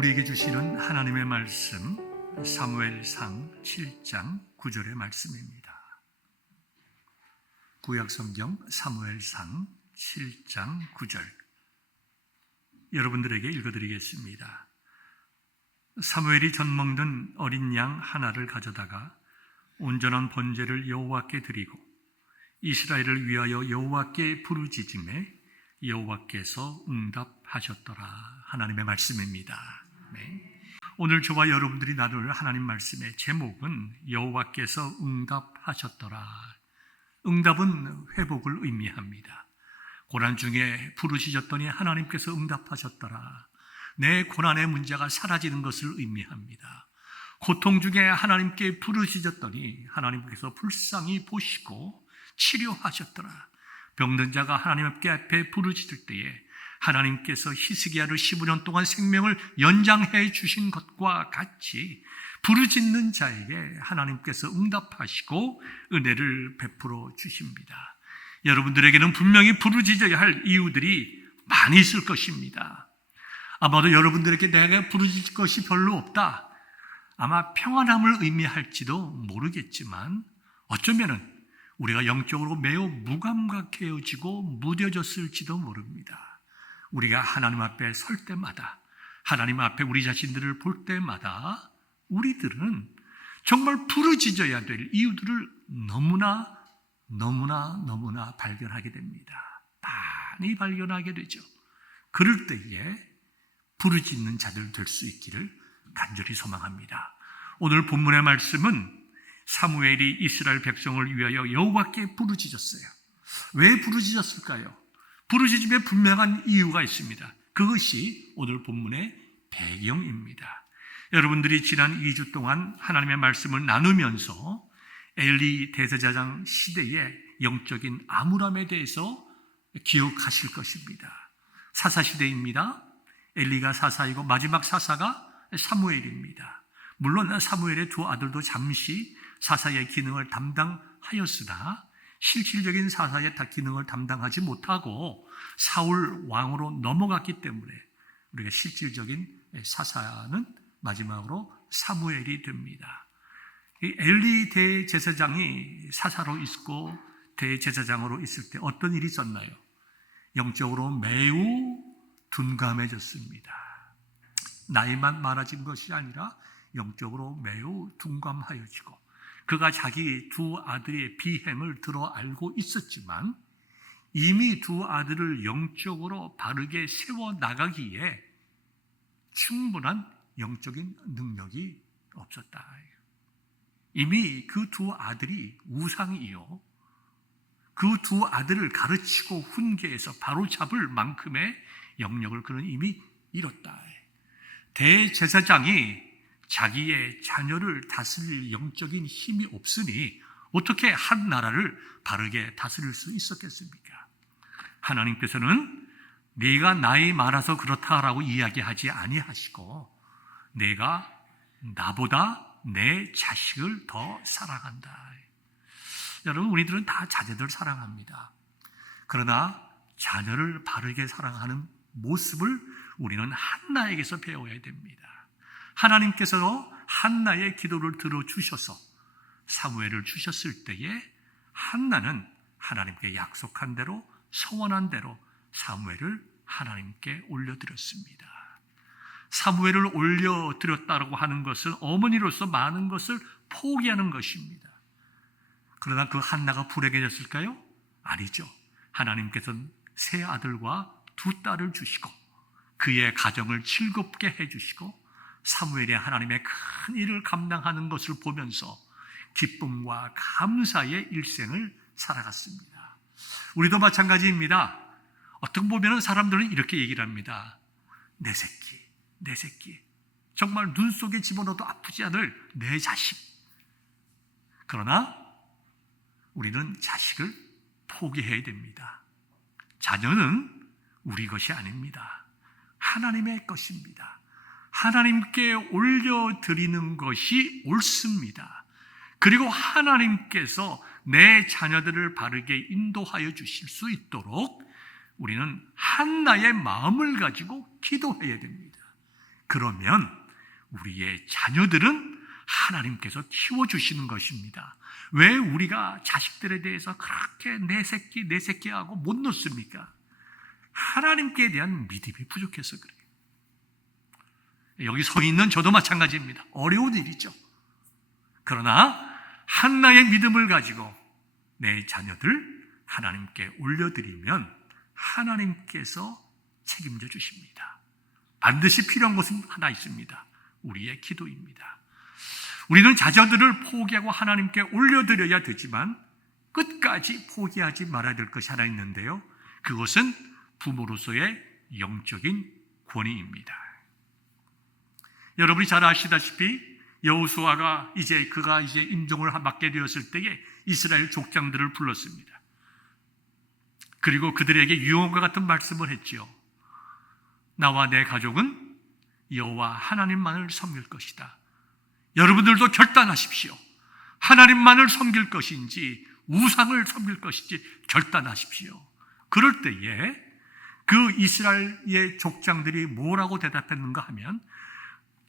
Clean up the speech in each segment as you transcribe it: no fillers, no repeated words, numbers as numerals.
우리에게 주시는 하나님의 말씀 사무엘상 7장 9절의 말씀입니다. 구약성경 사무엘상 7장 9절 여러분들에게 읽어드리겠습니다. 사무엘이 젖 먹는 어린 양 하나를 가져다가 온전한 번제를 여호와께 드리고 이스라엘을 위하여 여호와께 부르짖음에 여호와께서 응답하셨더라. 하나님의 말씀입니다. 네. 오늘 저와 여러분들이 나눌 하나님 말씀의 제목은 여호와께서 응답하셨더라. 응답은 회복을 의미합니다. 고난 중에 부르짖었더니 하나님께서 응답하셨더라. 내 고난의 문제가 사라지는 것을 의미합니다. 고통 중에 하나님께 부르짖었더니 하나님께서 불쌍히 보시고 치료하셨더라. 병든 자가 하나님 앞에 부르짖을 때에 하나님께서 히스기야를 15년 동안 생명을 연장해 주신 것과 같이 부르짖는 자에게 하나님께서 응답하시고 은혜를 베풀어 주십니다. 여러분들에게는 분명히 부르짖어야 할 이유들이 많이 있을 것입니다. 아마도 여러분들에게 내가 부르짖을 것이 별로 없다, 아마 평안함을 의미할지도 모르겠지만 어쩌면은 우리가 영적으로 매우 무감각해지고 무뎌졌을지도 모릅니다. 우리가 하나님 앞에 설 때마다, 하나님 앞에 우리 자신들을 볼 때마다 우리들은 정말 부르짖어야 될 이유들을 너무나 발견하게 됩니다. 많이 발견하게 되죠. 그럴 때에 부르짖는 자들 될 수 있기를 간절히 소망합니다. 오늘 본문의 말씀은 사무엘이 이스라엘 백성을 위하여 여호와께 부르짖었어요. 왜 부르짖었을까요? 부르짖음에 분명한 이유가 있습니다. 그것이 오늘 본문의 배경입니다. 여러분들이 지난 2주 동안 하나님의 말씀을 나누면서 엘리 대제사장 시대의 영적인 암울함에 대해서 기억하실 것입니다. 사사시대입니다. 엘리가 사사이고 마지막 사사가 사무엘입니다. 물론 사무엘의 두 아들도 잠시 사사의 기능을 담당하였으나 실질적인 사사의 기능을 담당하지 못하고 사울 왕으로 넘어갔기 때문에 우리가 실질적인 사사는 마지막으로 사무엘이 됩니다. 엘리 대제사장이 사사로 있고 대제사장으로 있을 때 어떤 일이 있었나요? 영적으로 매우 둔감해졌습니다. 나이만 많아진 것이 아니라 영적으로 매우 둔감하여지고, 그가 자기 두 아들의 비행을 들어 알고 있었지만 이미 두 아들을 영적으로 바르게 세워나가기에 충분한 영적인 능력이 없었다. 이미 그 두 아들이 우상이요, 그 두 아들을 가르치고 훈계해서 바로잡을 만큼의 영역을 그는 이미 잃었다. 대제사장이 자기의 자녀를 다스릴 영적인 힘이 없으니 어떻게 한 나라를 바르게 다스릴 수 있었겠습니까? 하나님께서는 네가 나이 많아서 그렇다라고 이야기하지 아니하시고 내가 나보다 내 자식을 더 사랑한다. 여러분, 우리들은 다 자녀들 사랑합니다. 그러나 자녀를 바르게 사랑하는 모습을 우리는 한나에게서 배워야 됩니다. 하나님께서 한나의 기도를 들어주셔서 사무엘을 주셨을 때에 한나는 하나님께 약속한 대로, 서원한 대로 사무엘을 하나님께 올려드렸습니다. 사무엘을 올려드렸다고 하는 것은 어머니로서 많은 것을 포기하는 것입니다. 그러나 그 한나가 불행해졌을까요? 아니죠. 하나님께서는 세 아들과 두 딸을 주시고 그의 가정을 즐겁게 해주시고 사무엘이 하나님의 큰 일을 감당하는 것을 보면서 기쁨과 감사의 일생을 살아갔습니다. 우리도 마찬가지입니다. 어떻게 보면 사람들은 이렇게 얘기를 합니다. 내 새끼, 정말 눈 속에 집어넣어도 아프지 않을 내 자식. 그러나 우리는 자식을 포기해야 됩니다. 자녀는 우리 것이 아닙니다. 하나님의 것입니다. 하나님께 올려드리는 것이 옳습니다. 그리고 하나님께서 내 자녀들을 바르게 인도하여 주실 수 있도록 우리는 한나의 마음을 가지고 기도해야 됩니다. 그러면 우리의 자녀들은 하나님께서 키워주시는 것입니다. 왜 우리가 자식들에 대해서 그렇게 내 새끼 하고 못 놓습니까? 하나님께 대한 믿음이 부족해서 그래요. 여기 서 있는 저도 마찬가지입니다. 어려운 일이죠. 그러나 한나의 믿음을 가지고 내 자녀들 하나님께 올려드리면 하나님께서 책임져 주십니다. 반드시 필요한 것은 하나 있습니다. 우리의 기도입니다. 우리는 자녀들을 포기하고 하나님께 올려드려야 되지만 끝까지 포기하지 말아야 될 것이 하나 있는데요. 그것은 부모로서의 영적인 권위입니다. 여러분이 잘 아시다시피 여호수아가 그가 이제 임종을 맡게 되었을 때에 이스라엘 족장들을 불렀습니다. 그리고 그들에게 유언과 같은 말씀을 했지요. 나와 내 가족은 여호와 하나님만을 섬길 것이다. 여러분들도 결단하십시오. 하나님만을 섬길 것인지 우상을 섬길 것인지 결단하십시오. 그럴 때에 그 이스라엘의 족장들이 뭐라고 대답했는가 하면,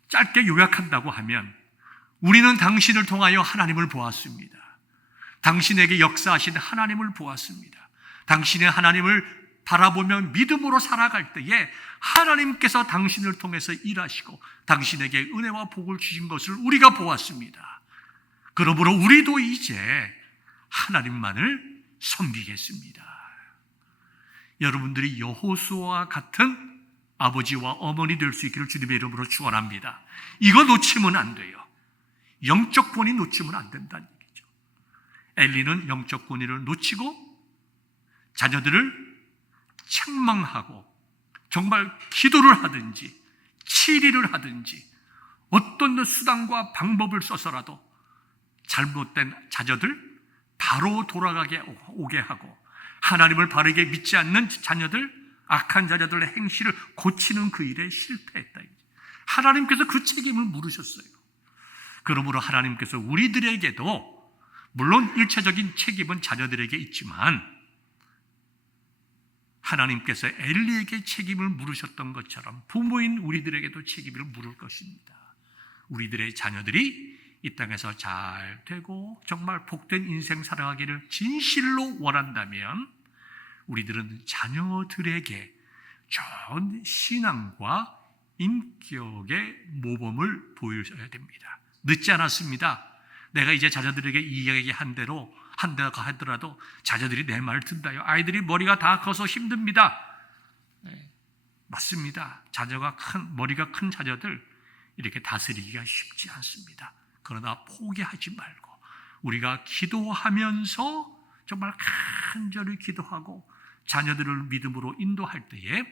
짧게 요약한다고 하면, 우리는 당신을 통하여 하나님을 보았습니다. 당신에게 역사하신 하나님을 보았습니다. 당신의 하나님을 바라보며 믿음으로 살아갈 때에 하나님께서 당신을 통해서 일하시고 당신에게 은혜와 복을 주신 것을 우리가 보았습니다. 그러므로 우리도 이제 하나님만을 섬기겠습니다. 여러분들이 여호수아와 같은 아버지와 어머니 될 수 있기를 주님의 이름으로 축원합니다. 이거 놓치면 안 돼요. 영적 권위 놓치면 안 된다는 얘기죠. 엘리는 영적 권위를 놓치고 자녀들을 책망하고 정말 기도를 하든지 치리를 하든지 어떤 수단과 방법을 써서라도 잘못된 자녀들 바로 돌아가게 오게 하고, 하나님을 바르게 믿지 않는 자녀들, 악한 자녀들의 행실을 고치는 그 일에 실패했다. 하나님께서 그 책임을 물으셨어요. 그러므로 하나님께서 우리들에게도 물론 일차적인 책임은 자녀들에게 있지만 하나님께서 엘리에게 책임을 물으셨던 것처럼 부모인 우리들에게도 책임을 물을 것입니다. 우리들의 자녀들이 이 땅에서 잘 되고 정말 복된 인생 살아가기를 진실로 원한다면 우리들은 자녀들에게 좋은 신앙과 인격의 모범을 보여줘야 됩니다. 늦지 않았습니다. 내가 이제 자녀들에게 이야기한 대로 한다고 하더라도 자녀들이 내 말을 듣는다요. 아이들이 머리가 다 커서 힘듭니다. 네, 맞습니다. 머리가 큰 자녀들 이렇게 다스리기가 쉽지 않습니다. 그러나 포기하지 말고 우리가 기도하면서 정말 간절히 기도하고 자녀들을 믿음으로 인도할 때에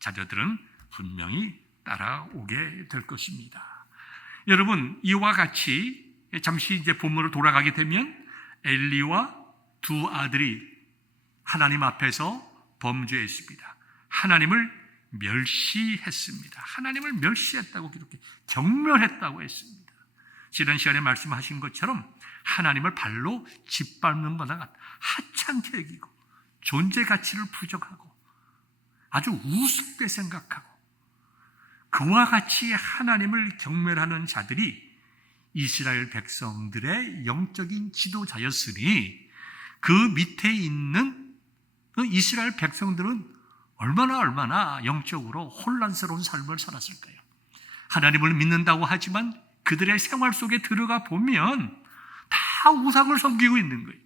자녀들은 분명히 따라오게 될 것입니다. 여러분, 이와 같이 잠시 이제 본문으로 돌아가게 되면 엘리와 두 아들이 하나님 앞에서 범죄했습니다. 하나님을 멸시했습니다. 하나님을 멸시했다고 기록해 경멸했다고 했습니다. 지난 시간에 말씀하신 것처럼 하나님을 발로 짓밟는 것과 하찮게 여기고 존재 가치를 부정하고 아주 우습게 생각하고 그와 같이 하나님을 경멸하는 자들이 이스라엘 백성들의 영적인 지도자였으니 그 밑에 있는 이스라엘 백성들은 얼마나 영적으로 혼란스러운 삶을 살았을까요? 하나님을 믿는다고 하지만 그들의 생활 속에 들어가 보면 다 우상을 섬기고 있는 거예요.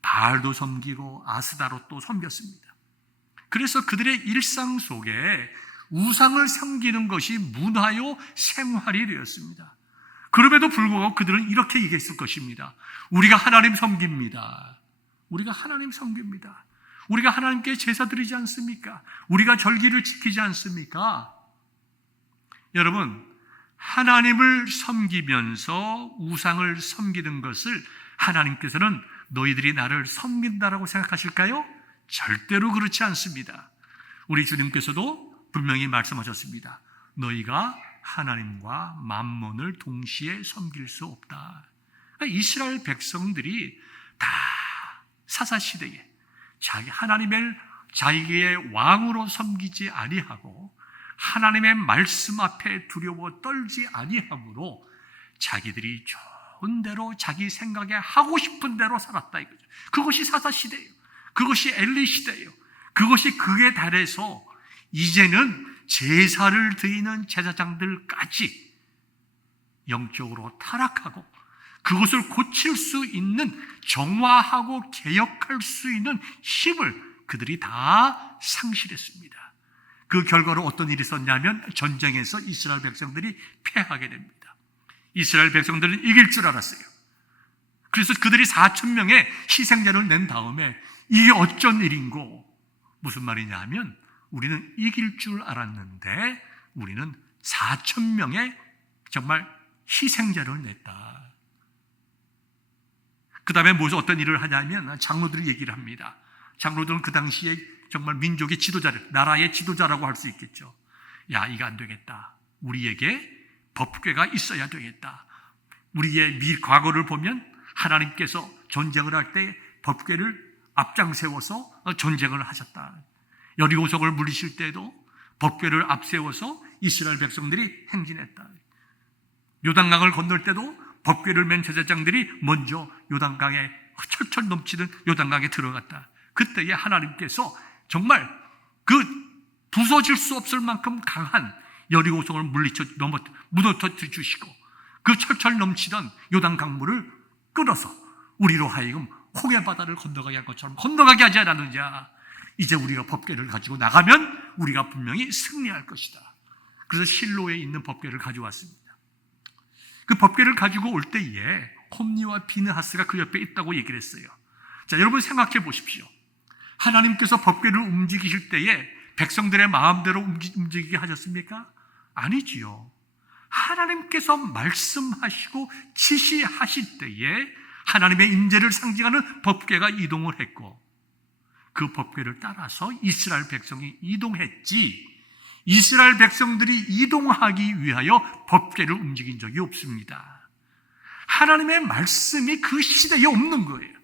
바알도 섬기고 아스다롯도 섬겼습니다. 그래서 그들의 일상 속에 우상을 섬기는 것이 문화요 생활이 되었습니다. 그럼에도 불구하고 그들은 이렇게 얘기했을 것입니다. 우리가 하나님 섬깁니다. 우리가 하나님 섬깁니다. 우리가 하나님께 제사 드리지 않습니까? 우리가 절기를 지키지 않습니까? 여러분, 하나님을 섬기면서 우상을 섬기는 것을 하나님께서는 너희들이 나를 섬긴다라고 생각하실까요? 절대로 그렇지 않습니다. 우리 주님께서도 분명히 말씀하셨습니다. 너희가 하나님과 만몬을 동시에 섬길 수 없다. 그러니까 이스라엘 백성들이 다 사사시대에 자기의 왕으로 섬기지 아니하고 하나님의 말씀 앞에 두려워 떨지 아니함으로 자기들이 좋은 대로 자기 생각에 하고 싶은 대로 살았다 이거죠. 그것이 사사 시대예요. 그것이 엘리 시대예요. 그것이 극에 달해서 이제는 제사를 드리는 제사장들까지 영적으로 타락하고 그것을 고칠 수 있는, 정화하고 개혁할 수 있는 힘을 그들이 다 상실했습니다. 그 결과로 어떤 일이 있었냐면 전쟁에서 이스라엘 백성들이 패하게 됩니다. 이스라엘 백성들은 이길 줄 알았어요. 그래서 그들이 4,000명의 희생자를 낸 다음에 이게 어쩐 일인고, 무슨 말이냐 하면 우리는 이길 줄 알았는데 우리는 4,000명의 정말 희생자를 냈다. 그 다음에 어떤 일을 하냐면 장로들이 얘기를 합니다. 장로들은 그 당시에 정말 민족의 지도자를, 나라의 지도자라고 할 수 있겠죠. 야, 이거 안 되겠다. 우리에게 법궤가 있어야 되겠다. 우리의 과거를 보면 하나님께서 전쟁을 할 때 법궤를 앞장 세워서 전쟁을 하셨다. 여리고성을 물리실 때도 법궤를 앞세워서 이스라엘 백성들이 행진했다. 요단강을 건널 때도 법궤를 맨 제사장들이 먼저 요단강에 철철 넘치는 요단강에 들어갔다. 그때에 하나님께서 정말 그 부서질 수 없을 만큼 강한 여리고성을 무너뜨려 주시고 그 철철 넘치던 요단 강물을 끌어서 우리로 하여금 홍해 바다를 건너가게 한 것처럼 건너가게 하지 않았느냐. 이제 우리가 법궤를 가지고 나가면 우리가 분명히 승리할 것이다. 그래서 실로에 있는 법궤를 가져왔습니다. 그 법궤를 가지고 올 때에 홈니와 비느하스가 그 옆에 있다고 얘기를 했어요. 자, 여러분 생각해 보십시오. 하나님께서 법궤를 움직이실 때에 백성들의 마음대로 움직이게 하셨습니까? 아니지요. 하나님께서 말씀하시고 지시하실 때에 하나님의 임재를 상징하는 법궤가 이동을 했고 그 법궤를 따라서 이스라엘 백성이 이동했지, 이스라엘 백성들이 이동하기 위하여 법궤를 움직인 적이 없습니다. 하나님의 말씀이 그 시대에 없는 거예요.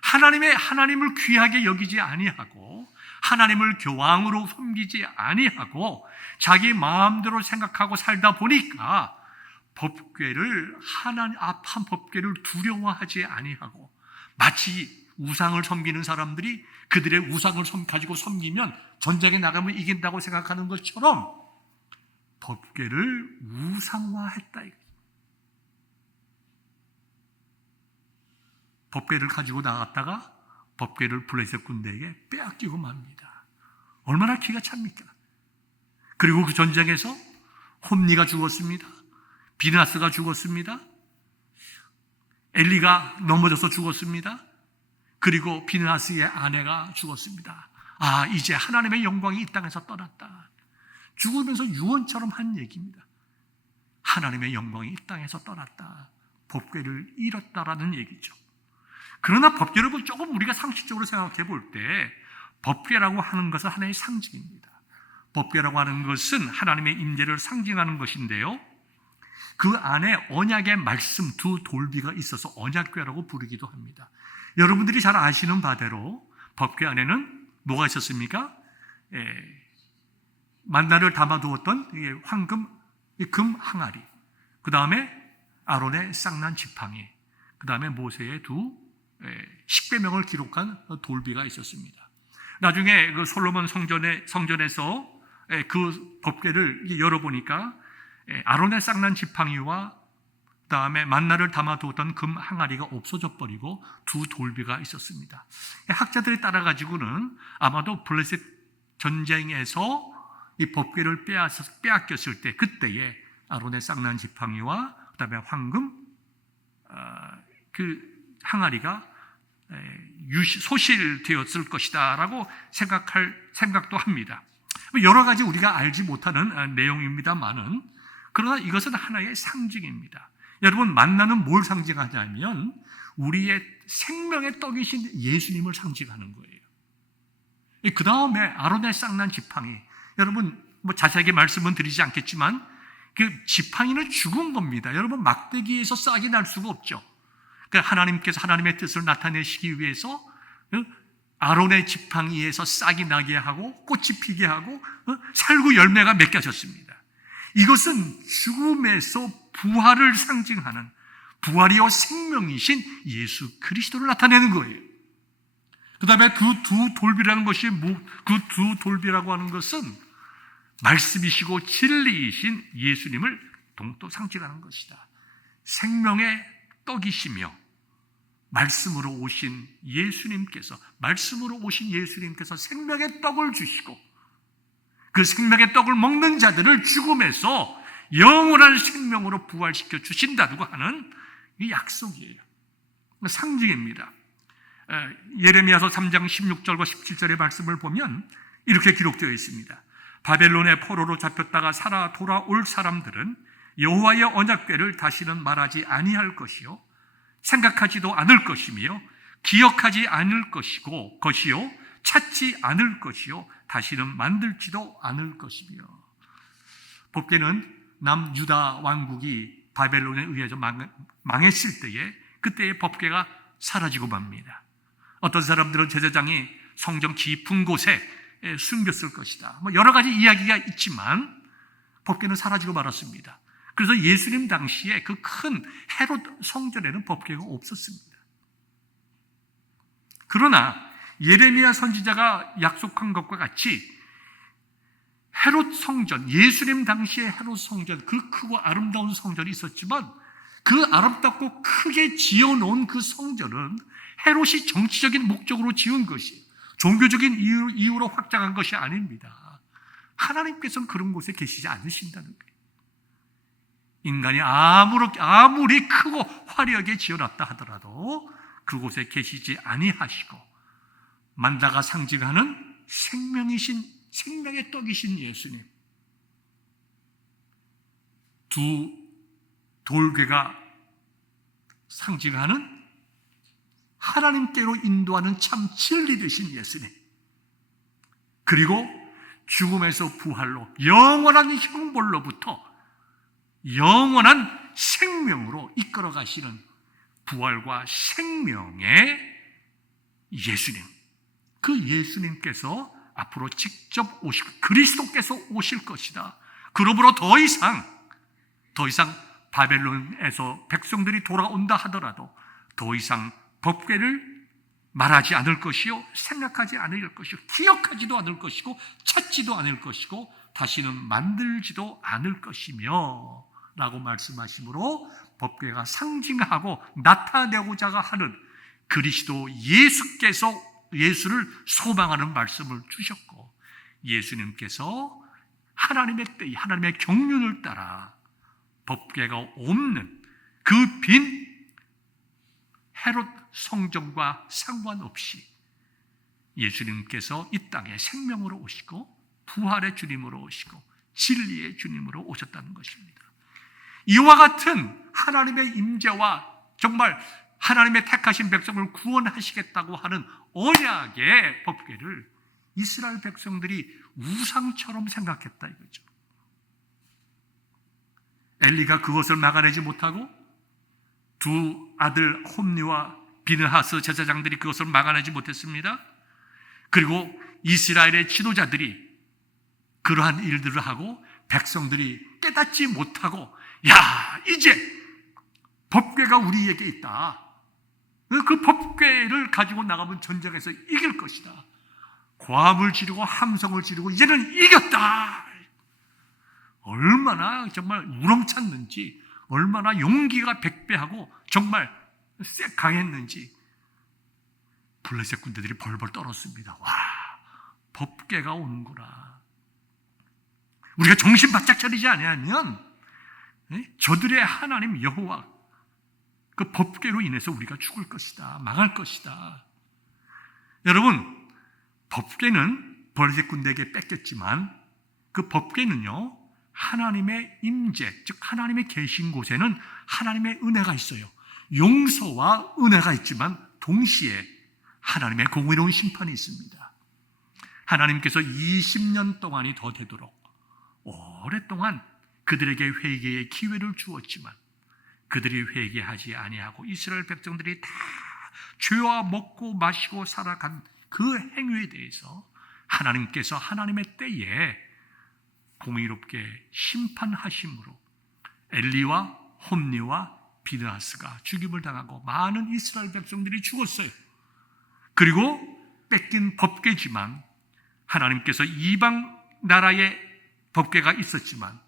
하나님을 귀하게 여기지 아니하고 하나님을 교황으로 섬기지 아니하고 자기 마음대로 생각하고 살다 보니까 법궤를 하나님 앞한 법궤를 두려워하지 아니하고 마치 우상을 섬기는 사람들이 그들의 우상을 가지고 섬기면 전쟁에 나가면 이긴다고 생각하는 것처럼 법궤를 우상화했다. 법궤를 가지고 나갔다가 법궤를 블레셋 군대에게 빼앗기고 맙니다. 얼마나 기가 찹니까? 그리고 그 전쟁에서 홈니가 죽었습니다. 비느하스가 죽었습니다. 엘리가 넘어져서 죽었습니다. 그리고 비느하스의 아내가 죽었습니다. 아, 이제 하나님의 영광이 이 땅에서 떠났다. 죽으면서 유언처럼 한 얘기입니다. 하나님의 영광이 이 땅에서 떠났다. 법궤를 잃었다라는 얘기죠. 그러나 법궤를 조금 우리가 상식적으로 생각해 볼 때 법궤라고 하는 것은 하나의 상징입니다. 법궤라고 하는 것은 하나님의 임재를 상징하는 것인데요. 그 안에 언약의 말씀 두 돌비가 있어서 언약궤라고 부르기도 합니다. 여러분들이 잘 아시는 바대로 법궤 안에는 뭐가 있었습니까? 만나를 담아두었던 황금, 금 항아리, 그 다음에 아론의 쌍난 지팡이, 그 다음에 모세의 두 십계명을 기록한 돌비가 있었습니다. 나중에 그 솔로몬 성전에서 그 법궤를 열어보니까 아론의 쌍난 지팡이와 그 다음에 만나를 담아두었던 금 항아리가 없어져 버리고 두 돌비가 있었습니다. 학자들에 따라 가지고는 아마도 블레셋 전쟁에서 이 법궤를 빼앗겼을 때 그때에 아론의 쌍난 지팡이와 그 다음에 황금 그 항아리가 소실되었을 것이다 라고 생각도 합니다. 여러 가지 우리가 알지 못하는 내용입니다만은, 그러나 이것은 하나의 상징입니다. 여러분, 만나는 뭘 상징하냐면 우리의 생명의 떡이신 예수님을 상징하는 거예요. 그 다음에 아론의 쌍난 지팡이, 여러분 자세하게 말씀은 드리지 않겠지만 그 지팡이는 죽은 겁니다. 여러분, 막대기에서 싹이 날 수가 없죠. 하나님께서 하나님의 뜻을 나타내시기 위해서 아론의 지팡이에서 싹이 나게 하고 꽃이 피게 하고 살구 열매가 맺겨졌습니다. 이것은 죽음에서 부활을 상징하는 부활이요 생명이신 예수 그리스도를 나타내는 거예요. 그 다음에 그 두 돌비라는 것이 그 두 돌비라고 하는 것은 말씀이시고 진리이신 예수님을 또 상징하는 것이다. 생명의 떡이시며 말씀으로 오신 예수님께서 생명의 떡을 주시고 그 생명의 떡을 먹는 자들을 죽음에서 영원한 생명으로 부활시켜 주신다고 하는 이 약속이에요. 상징입니다. 예레미야서 3장 16절과 17절의 말씀을 보면 이렇게 기록되어 있습니다. 바벨론의 포로로 잡혔다가 살아 돌아올 사람들은 여호와의 언약궤를 다시는 말하지 아니할 것이요 생각하지도 않을 것이며 기억하지 않을 것이요 찾지 않을 것이요 다시는 만들지도 않을 것이며. 법궤는 남유다 왕국이 바벨론에 의해서 망했을 때에 그때의 법궤가 사라지고 맙니다. 어떤 사람들은 제사장이 성전 깊은 곳에 숨겼을 것이다. 여러 가지 이야기가 있지만 법궤는 사라지고 말았습니다. 그래서 예수님 당시에 그 큰 헤롯 성전에는 법궤가 없었습니다. 그러나 예레미야 선지자가 약속한 것과 같이 헤롯 성전, 예수님 당시의 헤롯 성전, 그 크고 아름다운 성전이 있었지만 그 아름답고 크게 지어놓은 그 성전은 헤롯이 정치적인 목적으로 지은 것이, 종교적인 이유로 확장한 것이 아닙니다. 하나님께서는 그런 곳에 계시지 않으신다는 거예요. 인간이 아무리 크고 화려하게 지어놨다 하더라도 그곳에 계시지 아니하시고 만다가 상징하는 생명의 떡이신 예수님, 두 돌궤가 상징하는 하나님께로 인도하는 참 진리 되신 예수님, 그리고 죽음에서 부활로 영원한 형벌로부터 영원한 생명으로 이끌어 가시는 부활과 생명의 예수님, 그 예수님께서 앞으로 직접 그리스도께서 오실 것이다. 그러므로 더 이상 바벨론에서 백성들이 돌아온다 하더라도 더 이상 법궤를 말하지 않을 것이요 생각하지 않을 것이요 기억하지도 않을 것이고 찾지도 않을 것이고 다시는 만들지도 않을 것이며 라고 말씀하시므로 법궤가 상징하고 나타내고자 하는 그리스도 예수를 소망하는 말씀을 주셨고, 예수님께서 하나님의 때에 하나님의 경륜을 따라 법궤가 없는 그 빈 헤롯 성전과 상관없이 예수님께서 이 땅에 생명으로 오시고 부활의 주님으로 오시고 진리의 주님으로 오셨다는 것입니다. 이와 같은 하나님의 임재와 정말 하나님의 택하신 백성을 구원하시겠다고 하는 언약의 법궤를 이스라엘 백성들이 우상처럼 생각했다 이거죠. 엘리가 그것을 막아내지 못하고 두 아들 홈리와 비느하스 제사장들이 그것을 막아내지 못했습니다. 그리고 이스라엘의 지도자들이 그러한 일들을 하고 백성들이 깨닫지 못하고, 야, 이제 법궤가 우리에게 있다. 그 법궤를 가지고 나가면 전쟁에서 이길 것이다. 고함을 지르고 함성을 지르고 이제는 이겼다. 얼마나 정말 우렁찼는지, 얼마나 용기가 백배하고 정말 강했는지 블레셋 군대들이 벌벌 떨었습니다. 와, 법궤가 오는구나. 우리가 정신 바짝 차리지 않으면 저들의 하나님 여호와 그 법궤로 인해서 우리가 죽을 것이다, 망할 것이다. 여러분, 법궤는 블레셋 군대에게 뺏겼지만 그 법궤는요 하나님의 임재, 즉 하나님의 계신 곳에는 하나님의 은혜가 있어요. 용서와 은혜가 있지만 동시에 하나님의 공의로운 심판이 있습니다. 하나님께서 20년 동안이 더 되도록 오랫동안 그들에게 회개의 기회를 주었지만 그들이 회개하지 아니하고 이스라엘 백성들이 다 죄와 먹고 마시고 살아간 그 행위에 대해서 하나님께서 하나님의 때에 공의롭게 심판하심으로 엘리와 홈리와 비느하스가 죽임을 당하고 많은 이스라엘 백성들이 죽었어요. 그리고 뺏긴 법궤지만 하나님께서 이방 나라의 법궤가 있었지만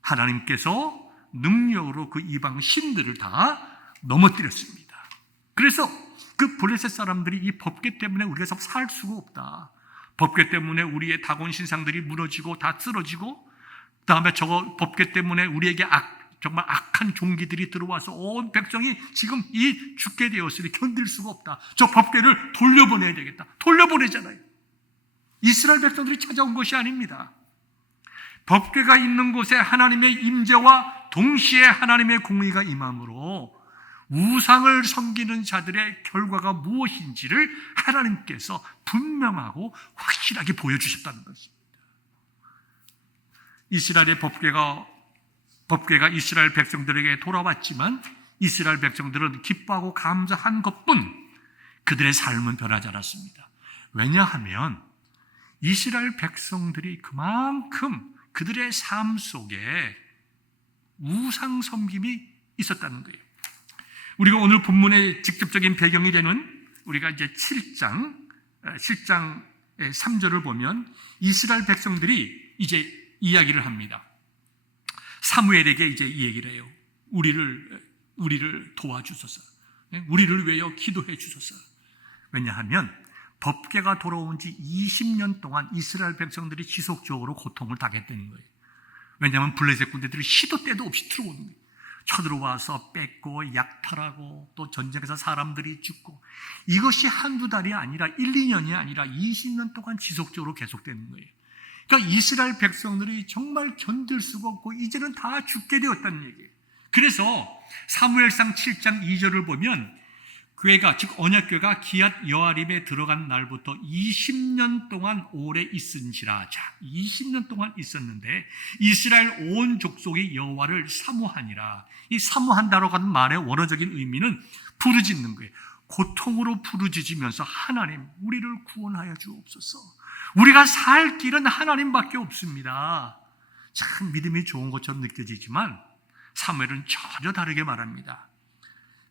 하나님께서 능력으로 그 이방 신들을 다 넘어뜨렸습니다. 그래서 그 블레셋 사람들이 이 법궤 때문에 우리가 살 수가 없다. 법궤 때문에 우리의 다곤 신상들이 무너지고 다 쓰러지고, 그 다음에 저거 법궤 때문에 우리에게 정말 악한 종기들이 들어와서 온 백성이 지금 이 죽게 되었으니 견딜 수가 없다. 저 법궤를 돌려보내야 되겠다. 돌려보내잖아요. 이스라엘 백성들이 찾아온 것이 아닙니다. 법궤가 있는 곳에 하나님의 임재와 동시에 하나님의 공의가 임함으로 우상을 섬기는 자들의 결과가 무엇인지를 하나님께서 분명하고 확실하게 보여주셨다는 것입니다. 이스라엘의 법궤가 이스라엘 백성들에게 돌아왔지만 이스라엘 백성들은 기뻐하고 감사한 것뿐 그들의 삶은 변하지 않았습니다. 왜냐하면 이스라엘 백성들이 그만큼 그들의 삶 속에 우상 섬김이 있었다는 거예요. 우리가 오늘 본문의 직접적인 배경이 되는 우리가 이제 7장 3절을 보면 이스라엘 백성들이 이제 이야기를 합니다. 사무엘에게 이제 이 얘기를 해요. 우리를 도와주소서. 우리를 위하여 기도해 주소서. 왜냐하면 법궤가 돌아온 지 20년 동안 이스라엘 백성들이 지속적으로 고통을 당했다는 거예요. 왜냐하면 블레셋 군대들이 시도 때도 없이 들어오는 거예요. 쳐들어와서 뺏고 약탈하고 또 전쟁에서 사람들이 죽고, 이것이 한두 달이 아니라 1, 2년이 아니라 20년 동안 지속적으로 계속되는 거예요. 그러니까 이스라엘 백성들이 정말 견딜 수가 없고 이제는 다 죽게 되었다는 얘기예요. 그래서 사무엘상 7장 2절을 보면 교회가, 즉 언약궤가 기앗 여아림에 들어간 날부터 20년 동안 오래 있은지라. 자, 20년 동안 있었는데 이스라엘 온 족속이 여호와를 사모하니라. 이 사모한다라고 하는 말의 원어적인 의미는 부르짖는 거예요. 고통으로 부르짖으면서 하나님, 우리를 구원하여 주옵소서. 우리가 살 길은 하나님밖에 없습니다. 참 믿음이 좋은 것처럼 느껴지지만 사무엘은 전혀 다르게 말합니다.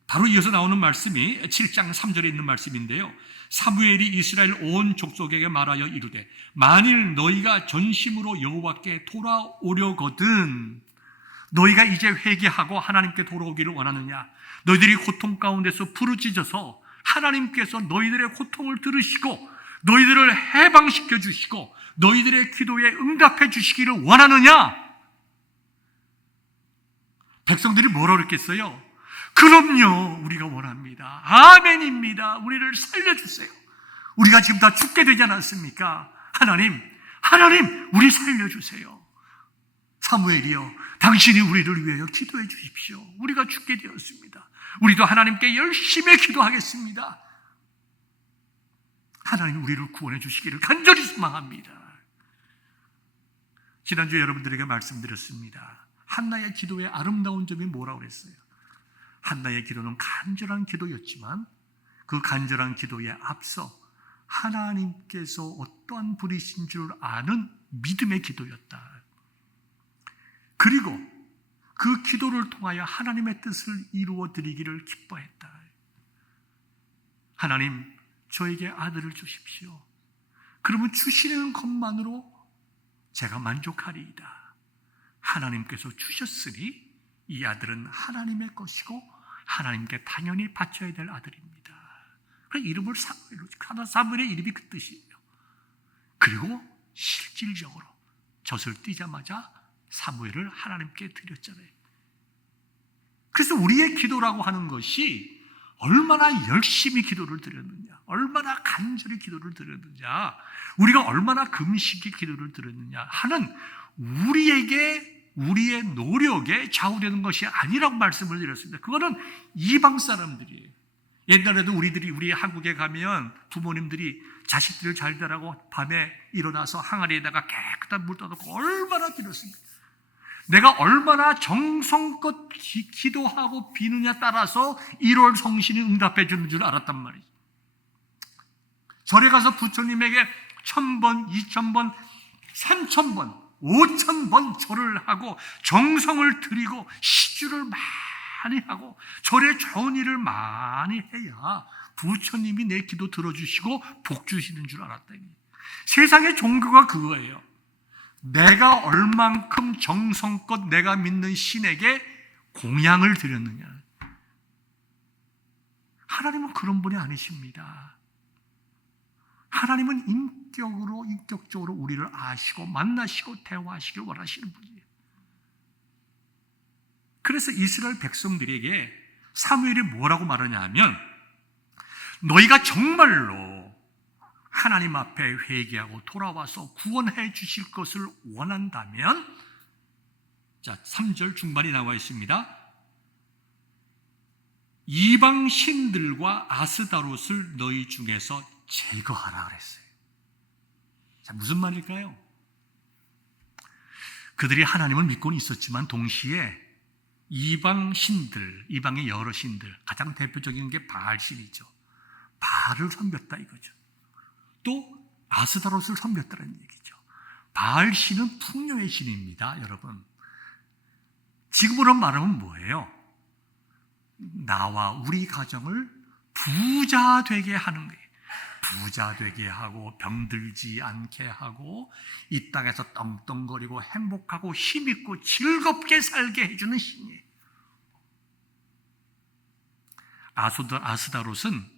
바로 이어서 나오는 말씀이 7장 3절에 있는 말씀인데요. 사무엘이 이스라엘 온 족속에게 말하여 이르되 만일 너희가 전심으로 여호와께 돌아오려거든, 너희가 이제 회개하고 하나님께 돌아오기를 원하느냐? 너희들이 고통 가운데서 부르짖어서 하나님께서 너희들의 고통을 들으시고 너희들을 해방시켜 주시고 너희들의 기도에 응답해 주시기를 원하느냐? 백성들이 뭐라 그랬겠어요? 그럼요, 우리가 원합니다. 아멘입니다. 우리를 살려주세요. 우리가 지금 다 죽게 되지 않았습니까? 하나님, 우리 살려주세요. 사무엘이요, 당신이 우리를 위하여 기도해 주십시오. 우리가 죽게 되었습니다. 우리도 하나님께 열심히 기도하겠습니다. 하나님, 우리를 구원해 주시기를 간절히 소망합니다. 지난주에 여러분들에게 말씀드렸습니다. 한나의 기도의 아름다운 점이 뭐라고 그랬어요? 한나의 기도는 간절한 기도였지만 그 간절한 기도에 앞서 하나님께서 어떠한 분이신 줄 아는 믿음의 기도였다. 그리고 그 기도를 통하여 하나님의 뜻을 이루어 드리기를 기뻐했다. 하나님, 저에게 아들을 주십시오. 그러면 주시는 것만으로 제가 만족하리이다. 하나님께서 주셨으니 이 아들은 하나님의 것이고 하나님께 당연히 바쳐야 될 아들입니다. 그래서 이름을 사무엘의 이름이 그 뜻이에요. 그리고 실질적으로 젖을 띄자마자 사무엘을 하나님께 드렸잖아요. 그래서 우리의 기도라고 하는 것이 얼마나 열심히 기도를 드렸느냐, 얼마나 간절히 기도를 드렸느냐, 우리가 얼마나 금식의 기도를 드렸느냐 하는 우리의 노력에 좌우되는 것이 아니라고 말씀을 드렸습니다. 그거는 이방 사람들이에요. 옛날에도 우리 한국에 가면 부모님들이 자식들을 잘 되라고 밤에 일어나서 항아리에다가 깨끗한 물 떠놓고 얼마나 기도했습니까? 내가 얼마나 정성껏 기도하고 비느냐 따라서 1월 성신이 응답해 주는 줄 알았단 말이죠. 절에 가서 부처님에게 1000번, 2000번, 3000번, 5000번 절을 하고 정성을 들이고 시주를 많이 하고 절에 좋은 일을 많이 해야 부처님이 내 기도 들어주시고 복 주시는 줄 알았다. 세상의 종교가 그거예요. 내가 얼만큼 정성껏 내가 믿는 신에게 공양을 드렸느냐. 하나님은 그런 분이 아니십니다. 하나님은 인격적으로 우리를 아시고 만나시고 대화하시길 원하시는 분이에요. 그래서 이스라엘 백성들에게 사무엘이 뭐라고 말하냐 하면, 너희가 정말로 하나님 앞에 회개하고 돌아와서 구원해 주실 것을 원한다면, 자, 3절 중반이 나와 있습니다. 이방 신들과 아스다롯을 너희 중에서 제거하라 그랬어요. 자, 무슨 말일까요? 그들이 하나님을 믿고는 있었지만 동시에 이방 신들, 이방의 여러 신들, 가장 대표적인 게 바알 신이죠. 바알을 섬겼다 이거죠. 또 아스다롯을 섬겼다는 얘기죠. 바알 신은 풍요의 신입니다, 여러분. 지금으로 말하면 뭐예요? 나와 우리 가정을 부자 되게 하는 거예요. 부자 되게 하고 병들지 않게 하고 이 땅에서 떵떵거리고 행복하고 힘있고 즐겁게 살게 해주는 신이에요. 아스다롯은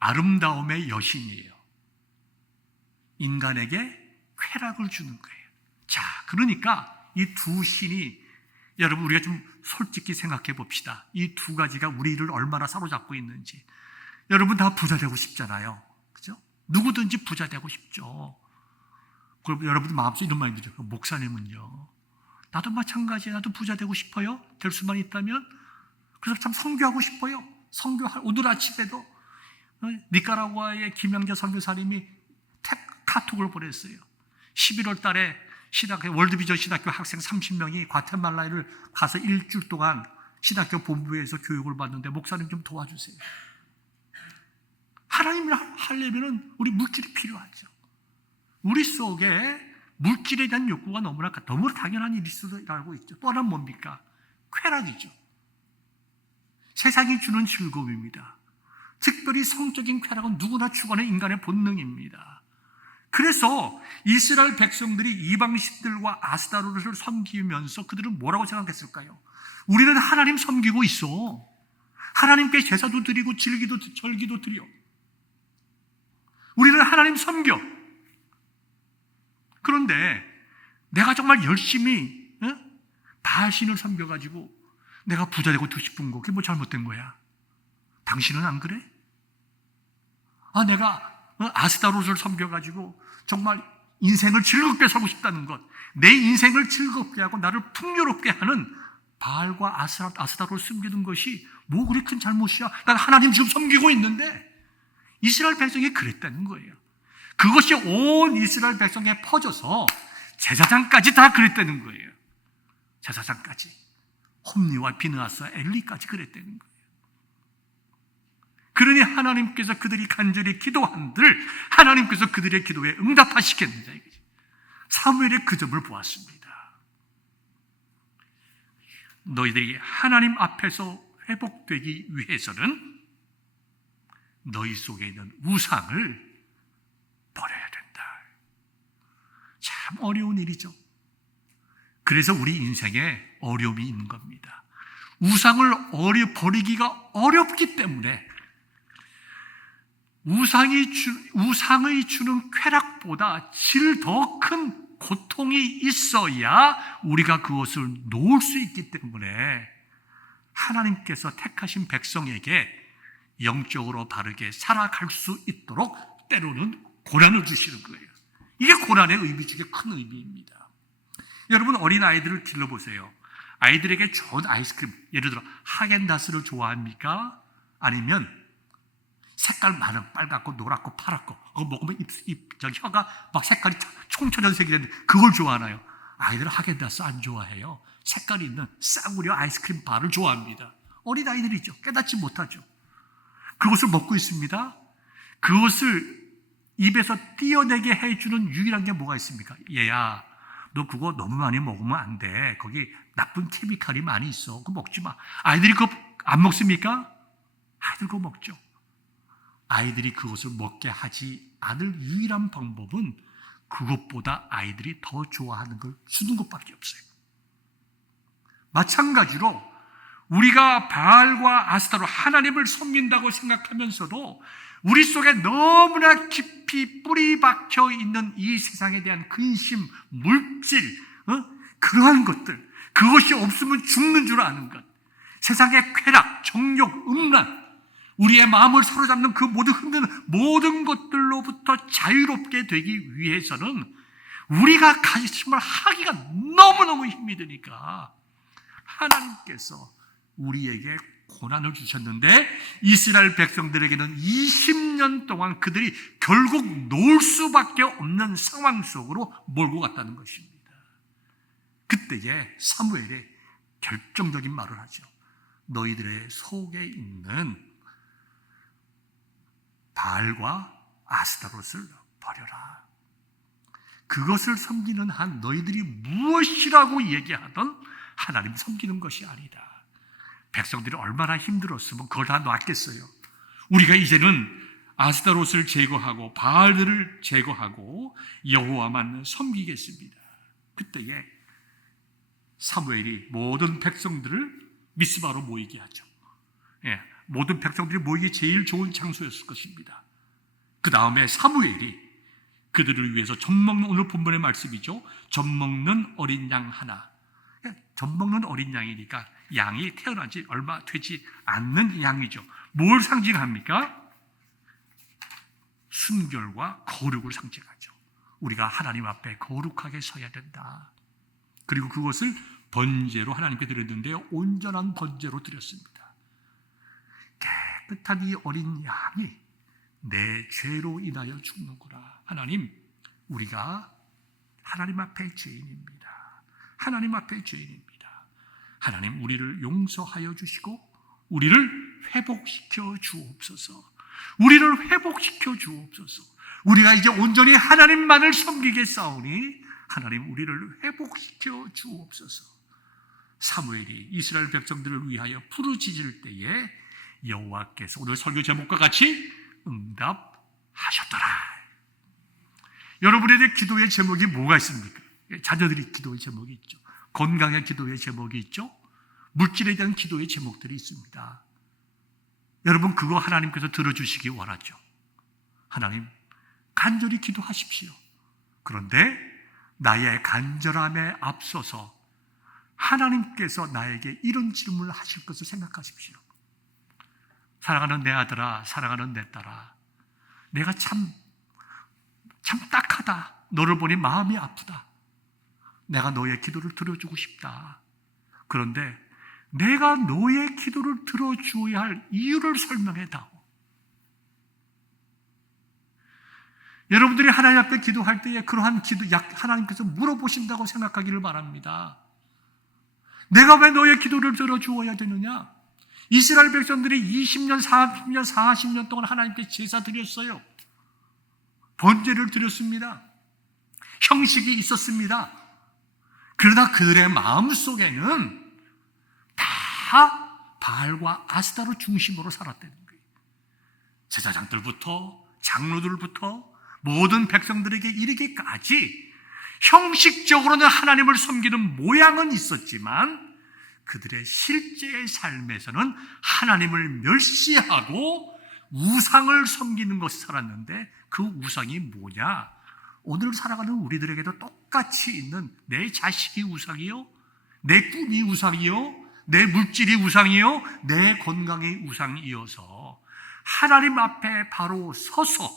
아름다움의 여신이에요. 인간에게 쾌락을 주는 거예요. 자, 그러니까 이 두 신이, 여러분 우리가 좀 솔직히 생각해 봅시다. 이 두 가지가 우리를 얼마나 사로잡고 있는지. 여러분 다 부자 되고 싶잖아요. 그죠? 누구든지 부자 되고 싶죠. 그럼 여러분 마음속에 이런 마음이 들죠. 목사님은요? 나도 마찬가지예요. 나도 부자 되고 싶어요. 될 수만 있다면. 그래서 참 선교하고 싶어요. 선교할 오늘 아침에도 니카라과의 김양재 선교사님이 카톡을 보냈어요. 11월 달에 월드비전 신학교 학생 30명이 과테말라를 가서 일주일 동안 신학교 본부에서 교육을 받는데 목사님 좀 도와주세요. 하나님을 하려면 우리 물질이 필요하죠. 우리 속에 물질에 대한 욕구가 너무 당연한 일일 수도 알고 있죠. 또 하나는 뭡니까? 쾌락이죠. 세상이 주는 즐거움입니다. 특별히 성적인 쾌락은 누구나 추구하는 인간의 본능입니다. 그래서 이스라엘 백성들이 이방신들과 아스다롯을 섬기면서 그들은 뭐라고 생각했을까요? 우리는 하나님 섬기고 있어. 하나님께 제사도 드리고 절기도 드려. 우리는 하나님 섬겨. 그런데 내가 정말 열심히 바알신을 섬겨가지고 내가 부자 되고 싶은 거, 그게 뭐 잘못된 거야? 당신은 안 그래? 내가 아스다롯을 섬겨가지고 정말 인생을 즐겁게 살고 싶다는 것, 내 인생을 즐겁게 하고 나를 풍요롭게 하는 바알과 아스다롯을 섬기는 것이 뭐 그리 큰 잘못이야? 난 하나님 지금 섬기고 있는데. 이스라엘 백성이 그랬다는 거예요. 그것이 온 이스라엘 백성에 퍼져서 제사장까지 다 그랬다는 거예요. 제사장까지. 홈리와 비느하스와 엘리까지 그랬다는 거예요. 그러니 하나님께서 그들이 간절히 기도한들 하나님께서 그들의 기도에 응답하시겠느냐 이거죠. 사무엘의 그 점을 보았습니다. 너희들이 하나님 앞에서 회복되기 위해서는 너희 속에 있는 우상을 버려야 된다. 참 어려운 일이죠. 그래서 우리 인생에 어려움이 있는 겁니다. 우상을 버리기가 어렵기 때문에 우상의 주는 쾌락보다 질 더 큰 고통이 있어야 우리가 그것을 놓을 수 있기 때문에 하나님께서 택하신 백성에게 영적으로 바르게 살아갈 수 있도록 때로는 고난을 주시는 거예요. 이게 고난의 의미 중에 큰 의미입니다. 여러분 어린아이들을 길러보세요. 아이들에게 좋은 아이스크림, 예를 들어 하겐다스를 좋아합니까? 아니면 색깔 많은 빨갛고 노랗고 파랗고 그거 먹으면 혀가 막 색깔이 총천연색이 되는데 그걸 좋아하나요? 아이들은 하겐다스 안 좋아해요. 색깔이 있는 싸구려 아이스크림 바를 좋아합니다. 어린아이들이죠. 깨닫지 못하죠. 그것을 먹고 있습니다. 그것을 입에서 띄어내게 해주는 유일한 게 뭐가 있습니까? 얘야, 너 그거 너무 많이 먹으면 안 돼. 거기 나쁜 케미칼이 많이 있어. 그거 먹지 마. 아이들이 그거 안 먹습니까? 아이들 그거 먹죠. 아이들이 그것을 먹게 하지 않을 유일한 방법은 그것보다 아이들이 더 좋아하는 걸 주는 것밖에 없어요. 마찬가지로 우리가 바알과 아스타로 하나님을 섬긴다고 생각하면서도 우리 속에 너무나 깊이 뿌리 박혀 있는 이 세상에 대한 근심, 물질, 그러한 것들, 그것이 없으면 죽는 줄 아는 것, 세상의 쾌락, 정욕, 음란, 우리의 마음을 사로잡는 그 모든 흔드는 모든 것들로부터 자유롭게 되기 위해서는 우리가 가르침을 하기가 너무너무 힘이 드니까 하나님께서 우리에게 고난을 주셨는데 이스라엘 백성들에게는 20년 동안 그들이 결국 놓을 수밖에 없는 상황 속으로 몰고 갔다는 것입니다. 그때에 사무엘이 결정적인 말을 하죠. 너희들의 속에 있는 바알과 아스타롯을 버려라. 그것을 섬기는 한 너희들이 무엇이라고 얘기하던 하나님 섬기는 것이 아니다. 백성들이 얼마나 힘들었으면 그걸 다 놨겠어요. 우리가 이제는 아스타롯을 제거하고 바알들을 제거하고 여호와만 섬기겠습니다. 그때에 사무엘이 모든 백성들을 미스바로 모이게 하죠. 모든 백성들이 모이기 제일 좋은 장소였을 것입니다. 그 다음에 사무엘이 그들을 위해서 젖먹는, 오늘 본문의 말씀이죠. 젖먹는 어린 양 하나. 젖먹는 어린 양이니까 양이 태어난 지 얼마 되지 않는 양이죠. 뭘 상징합니까? 순결과 거룩을 상징하죠. 우리가 하나님 앞에 거룩하게 서야 된다. 그리고 그것을 번제로 하나님께 드렸는데요, 온전한 번제로 드렸습니다. 깨끗한 이 어린 양이 내 죄로 인하여 죽는구나. 하나님, 우리가 하나님 앞에 죄인입니다. 하나님 앞에 죄인입니다. 하나님, 우리를 용서하여 주시고 우리를 회복시켜 주옵소서. 우리를 회복시켜 주옵소서. 우리가 이제 온전히 하나님만을 섬기겠사오니 하나님, 우리를 회복시켜 주옵소서. 사무엘이 이스라엘 백성들을 위하여 부르짖을 때에 여호와께서 오늘 설교 제목과 같이 응답하셨더라. 여러분의 기도의 제목이 뭐가 있습니까? 자녀들이 기도의 제목이 있죠. 건강의 기도의 제목이 있죠. 물질에 대한 기도의 제목들이 있습니다. 여러분, 그거 하나님께서 들어주시기 원하죠. 하나님, 간절히 기도하십시오. 그런데 나의 간절함에 앞서서 하나님께서 나에게 이런 질문을 하실 것을 생각하십시오. 사랑하는 내 아들아, 사랑하는 내 딸아, 내가 참 딱하다. 너를 보니 마음이 아프다. 내가 너의 기도를 들어주고 싶다. 그런데 내가 너의 기도를 들어주어야 할 이유를 설명해 다오. 여러분들이 하나님 앞에 기도할 때에 그러한 기도, 하나님께서 물어보신다고 생각하기를 바랍니다. 내가 왜 너의 기도를 들어주어야 되느냐? 이스라엘 백성들이 20년, 30년, 40년 동안 하나님께 제사 드렸어요. 번제를 드렸습니다. 형식이 있었습니다. 그러나 그들의 마음속에는 다 바알과 아스타로 중심으로 살았다는 거예요. 제사장들부터 장로들부터 모든 백성들에게 이르기까지 형식적으로는 하나님을 섬기는 모양은 있었지만 그들의 실제의 삶에서는 하나님을 멸시하고 우상을 섬기는 것을 살았는데 그 우상이 뭐냐? 오늘 살아가는 우리들에게도 똑같이 있는 내 자식이 우상이요, 내 꿈이 우상이요, 내 물질이 우상이요, 내 건강이 우상이어서 하나님 앞에 바로 서서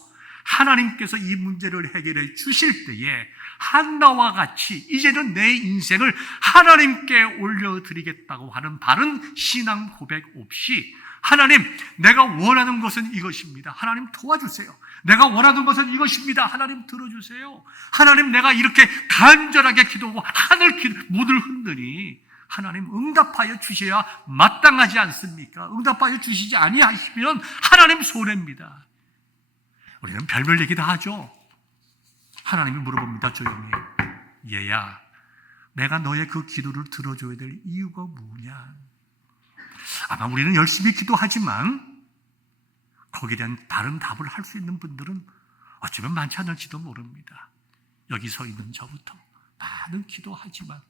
하나님께서 이 문제를 해결해 주실 때에 한나와 같이 이제는 내 인생을 하나님께 올려드리겠다고 하는 바른 신앙 고백 없이 하나님, 내가 원하는 것은 이것입니다. 하나님 도와주세요. 내가 원하는 것은 이것입니다. 하나님 들어주세요. 하나님, 내가 이렇게 간절하게 기도하고 문을 흔드니 하나님 응답하여 주셔야 마땅하지 않습니까? 응답하여 주시지 아니하시면 하나님 손해입니다. 우리는 별별 얘기 다 하죠. 하나님이 물어봅니다. 조용히. 얘야, 내가 너의 그 기도를 들어줘야 될 이유가 뭐냐? 아마 우리는 열심히 기도하지만 거기에 대한 다른 답을 할 수 있는 분들은 어쩌면 많지 않을지도 모릅니다. 여기 서 있는 저부터 많은 기도하지만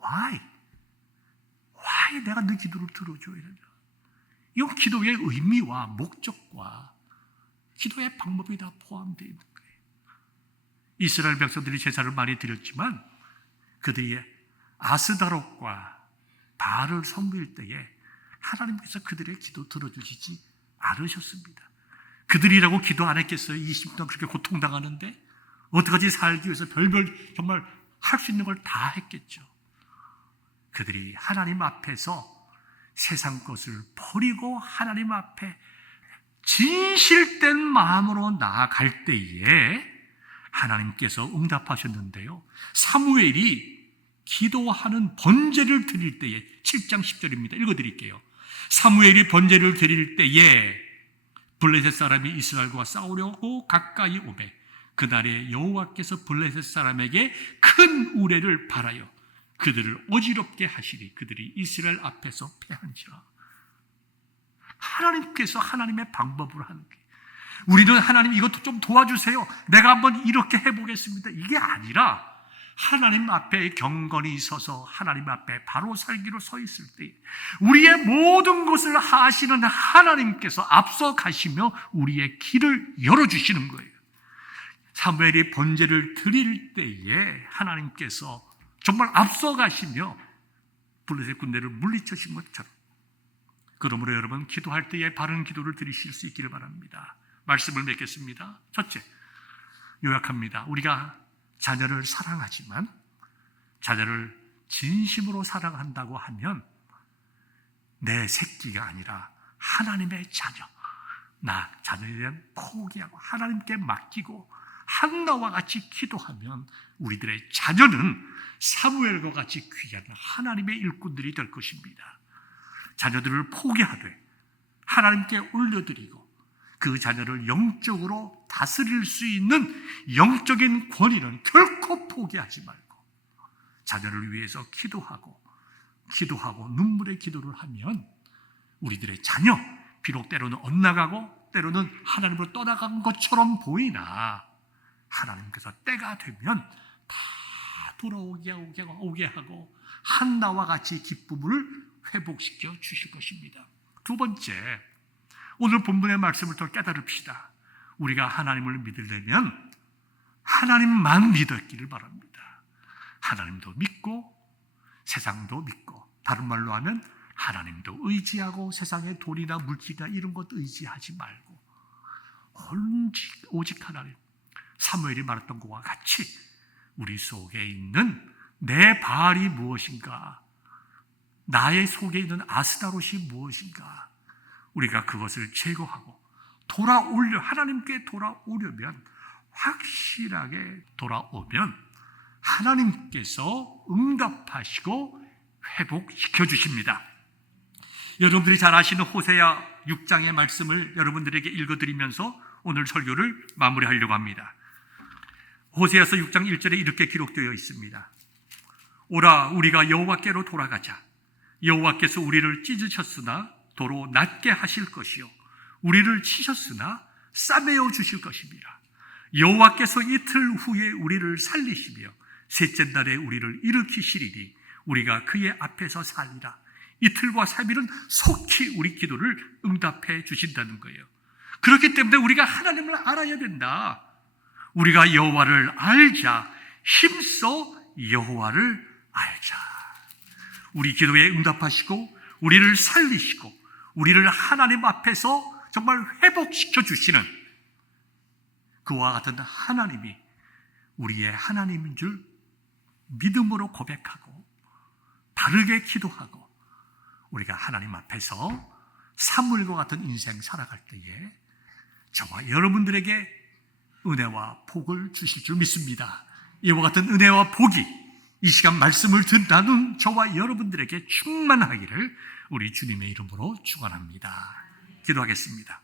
Why 내가 네 기도를 들어줘야 되나? 이건 기도의 의미와 목적과 기도의 방법이 다 포함되어 있는 거예요. 이스라엘 백성들이 제사를 많이 드렸지만 그들이 아스다롯과 바알을 섬길 때에 하나님께서 그들의 기도 들어주시지 않으셨습니다. 그들이라고 기도 안 했겠어요? 20년 그렇게 고통당하는데 어떡하지 살기 위해서 별별 정말 할 수 있는 걸 다 했겠죠. 그들이 하나님 앞에서 세상 것을 버리고 하나님 앞에 진실된 마음으로 나아갈 때에 하나님께서 응답하셨는데요. 사무엘이 기도하는 번제를 드릴 때에 7장 10절입니다. 읽어드릴게요. 사무엘이 번제를 드릴 때에 블레셋 사람이 이스라엘과 싸우려고 가까이 오매 그날에 여호와께서 블레셋 사람에게 큰 우레를 발하여 그들을 어지럽게 하시리 그들이 이스라엘 앞에서 패한지라. 하나님께서 하나님의 방법으로 하는 게 우리는 하나님 이것도 좀 도와주세요. 내가 한번 이렇게 해보겠습니다. 이게 아니라 하나님 앞에 경건히 서서 하나님 앞에 바로 살기로 서 있을 때 우리의 모든 것을 하시는 하나님께서 앞서 가시며 우리의 길을 열어주시는 거예요. 사무엘이 번제를 드릴 때에 하나님께서 정말 앞서 가시며 블레셋 군대를 물리쳐신 것처럼 그러므로 여러분 기도할 때에 바른 기도를 드리실 수 있기를 바랍니다. 말씀을 맺겠습니다. 첫째, 요약합니다. 우리가 자녀를 사랑하지만 자녀를 진심으로 사랑한다고 하면 내 새끼가 아니라 하나님의 자녀, 나 자녀에 대한 포기하고 하나님께 맡기고 한나와 같이 기도하면 우리들의 자녀는 사무엘과 같이 귀한 하나님의 일꾼들이 될 것입니다. 자녀들을 포기하되 하나님께 올려드리고 그 자녀를 영적으로 다스릴 수 있는 영적인 권위는 결코 포기하지 말고 자녀를 위해서 기도하고 눈물의 기도를 하면 우리들의 자녀, 비록 때로는 엇나가고 때로는 하나님으로 떠나간 것처럼 보이나 하나님께서 때가 되면 다 돌아오게 하고 한나와 같이 기쁨을 회복시켜 주실 것입니다. 두 번째, 오늘 본문의 말씀을 더 깨달읍시다. 우리가 하나님을 믿으려면 하나님만 믿었기를 바랍니다. 하나님도 믿고 세상도 믿고 다른 말로 하면 하나님도 의지하고 세상의 돈이나 물질이나 이런 것 의지하지 말고 오직 하나님, 사무엘이 말했던 것과 같이 우리 속에 있는 내 바알이 무엇인가, 나의 속에 있는 아스다롯이 무엇인가, 우리가 그것을 제거하고 하나님께 돌아오려면, 확실하게 돌아오면 하나님께서 응답하시고 회복시켜 주십니다. 여러분들이 잘 아시는 호세아 6장의 말씀을 여러분들에게 읽어드리면서 오늘 설교를 마무리하려고 합니다. 호세아서 6장 1절에 이렇게 기록되어 있습니다. 오라, 우리가 여호와께로 돌아가자. 여호와께서 우리를 찢으셨으나 도로 낫게 하실 것이요 우리를 치셨으나 싸매어 주실 것입니다. 여호와께서 이틀 후에 우리를 살리시며 셋째 날에 우리를 일으키시리니 우리가 그의 앞에서 살리라. 이틀과 3일은 속히 우리 기도를 응답해 주신다는 거예요. 그렇기 때문에 우리가 하나님을 알아야 된다. 우리가 여호와를 알자. 힘써 여호와를 알자. 우리 기도에 응답하시고 우리를 살리시고 우리를 하나님 앞에서 정말 회복시켜 주시는 그와 같은 하나님이 우리의 하나님인 줄 믿음으로 고백하고 바르게 기도하고 우리가 하나님 앞에서 사무엘과 같은 인생 살아갈 때에 저와 여러분들에게 은혜와 복을 주실 줄 믿습니다. 이와 같은 은혜와 복이 이 시간 말씀을 나눈 저와 여러분들에게 충만하기를 우리 주님의 이름으로 축원합니다. 기도하겠습니다.